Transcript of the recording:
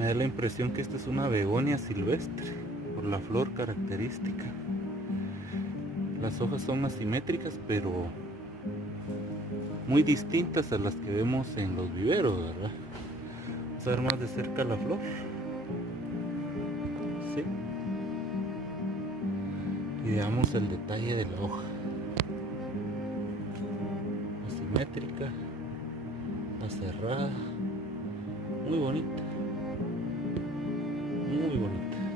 Me da la impresión que esta es una begonia silvestre por la flor característica. Las hojas son asimétricas, pero muy distintas a las que vemos en los viveros, ¿verdad? Vamos a ver más de cerca la flor. Sí. Y veamos el detalle de la hoja. Asimétrica, cerrada, muy bonita, muy bonita.